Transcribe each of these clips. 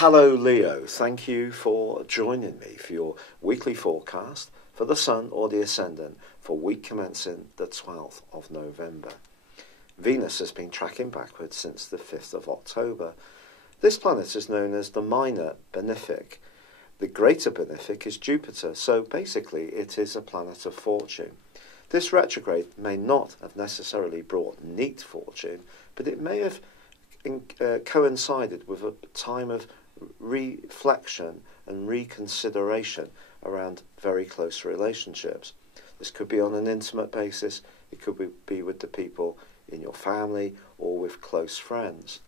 Hello Leo, thank you for joining me for your weekly forecast for the Sun or the Ascendant for week commencing the 12th of November. Venus has been tracking backwards since the 5th of October. This planet is known as the minor benefic. The greater benefic is Jupiter, so basically it is a planet of fortune. This retrograde may not have necessarily brought neat fortune, but it may have coincided with a time of reflection and reconsideration around very close relationships. This could be on an intimate basis, it could be with the people in your family or with close friends.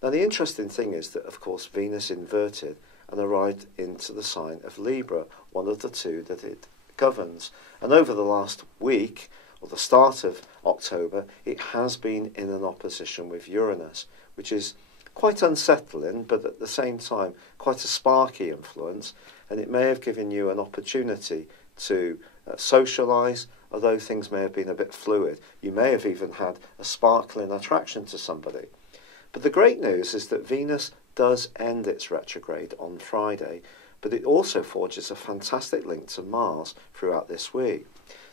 Now the interesting thing is that of course Venus inverted and arrived into the sign of Libra, one of the two that it governs, and over the last week or the start of October it has been in an opposition with Uranus, which is quite unsettling but at the same time quite a sparky influence, and it may have given you an opportunity to socialise, although things may have been a bit fluid. You may have even had a sparkling attraction to somebody. But the great news is that Venus does end its retrograde on Friday, but it also forges a fantastic link to Mars throughout this week.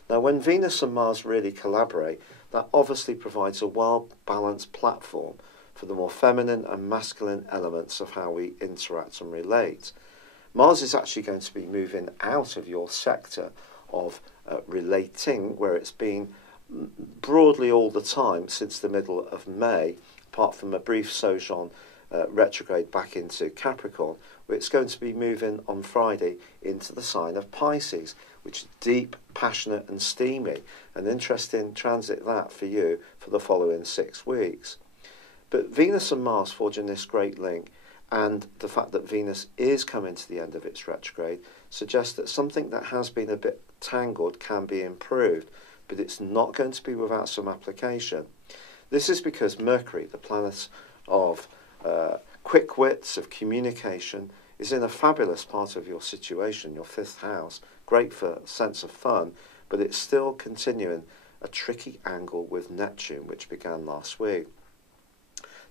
Now, when Venus and Mars really collaborate, that obviously provides a well-balanced platform for the more feminine and masculine elements of how we interact and relate. Mars is actually going to be moving out of your sector of relating, where it's been broadly all the time since the middle of May, apart from a brief sojourn retrograde back into Capricorn, where it's going to be moving on Friday into the sign of Pisces, which is deep, passionate and steamy. An interesting transit that for you for the following 6 weeks. But Venus and Mars forging this great link, and the fact that Venus is coming to the end of its retrograde, suggests that something that has been a bit tangled can be improved, but it's not going to be without some application. This is because Mercury, the planet of quick wits, of communication, is in a fabulous part of your situation, your 5th house, great for a sense of fun, but it's still continuing a tricky angle with Neptune, which began last week.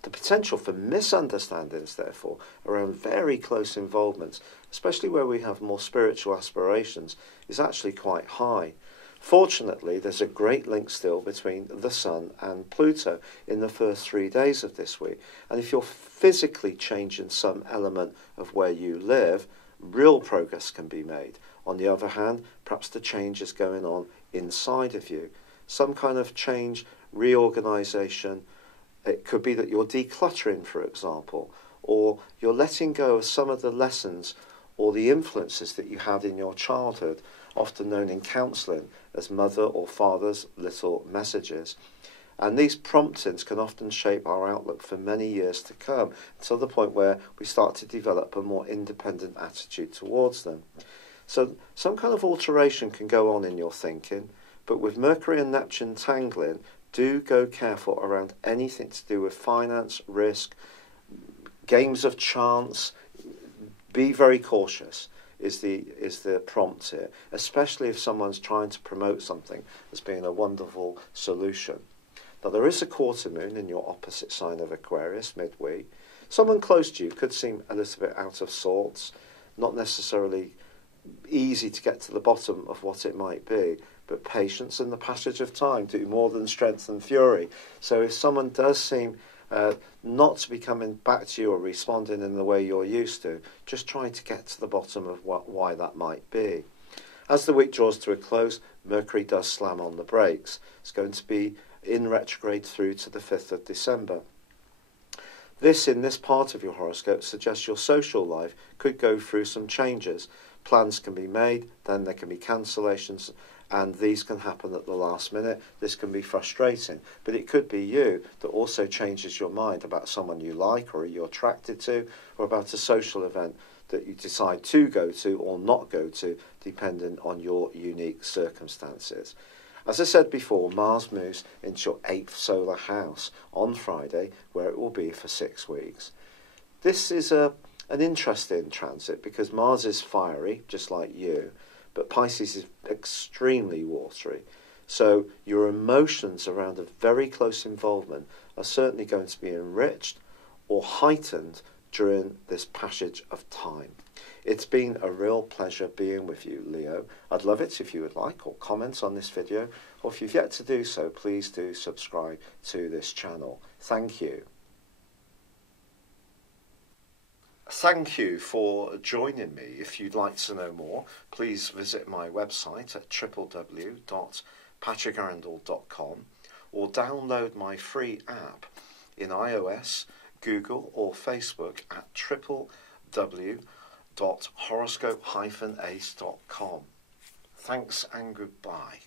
The potential for misunderstandings, therefore, around very close involvements, especially where we have more spiritual aspirations, is actually quite high. Fortunately, there's a great link still between the Sun and Pluto in the first 3 days of this week. And if you're physically changing some element of where you live, real progress can be made. On the other hand, perhaps the change is going on inside of you. Some kind of change, reorganisation. It could be that you're decluttering, for example, or you're letting go of some of the lessons or the influences that you had in your childhood, often known in counselling as mother or father's little messages. And these promptings can often shape our outlook for many years to come, until the point where we start to develop a more independent attitude towards them. So some kind of alteration can go on in your thinking, but with Mercury and Neptune tangling, do go careful around anything to do with finance, risk, games of chance. Be very cautious is the prompt here, especially if someone's trying to promote something as being a wonderful solution. Now there is a quarter moon in your opposite sign of Aquarius midweek. Someone close to you could seem a little bit out of sorts, not necessarily easy to get to the bottom of what it might be, but patience and the passage of time do more than strengthen fury. So if someone does seem not to be coming back to you or responding in the way you're used to, just try to get to the bottom of why that might be. As the week draws to a close, Mercury does slam on the brakes. It's going to be in retrograde through to the 5th of December. This, in this part of your horoscope, suggests your social life could go through some changes. Plans can be made, then there can be cancellations, and these can happen at the last minute. This can be frustrating, but it could be you that also changes your mind about someone you like or you're attracted to, or about a social event that you decide to go to or not go to, depending on your unique circumstances. As I said before, Mars moves into your 8th solar house on Friday, where it will be for 6 weeks. This is an interesting transit because Mars is fiery, just like you, but Pisces is extremely watery. So your emotions around a very close involvement are certainly going to be enriched or heightened during this passage of time. It's been a real pleasure being with you, Leo. I'd love it if you would like or comment on this video, or if you've yet to do so, please do subscribe to this channel. Thank you. Thank you for joining me. If you'd like to know more, please visit my website at www.patrickarundell.com or download my free app in iOS, Google or Facebook at www.horoscope-ace.com. Thanks and goodbye.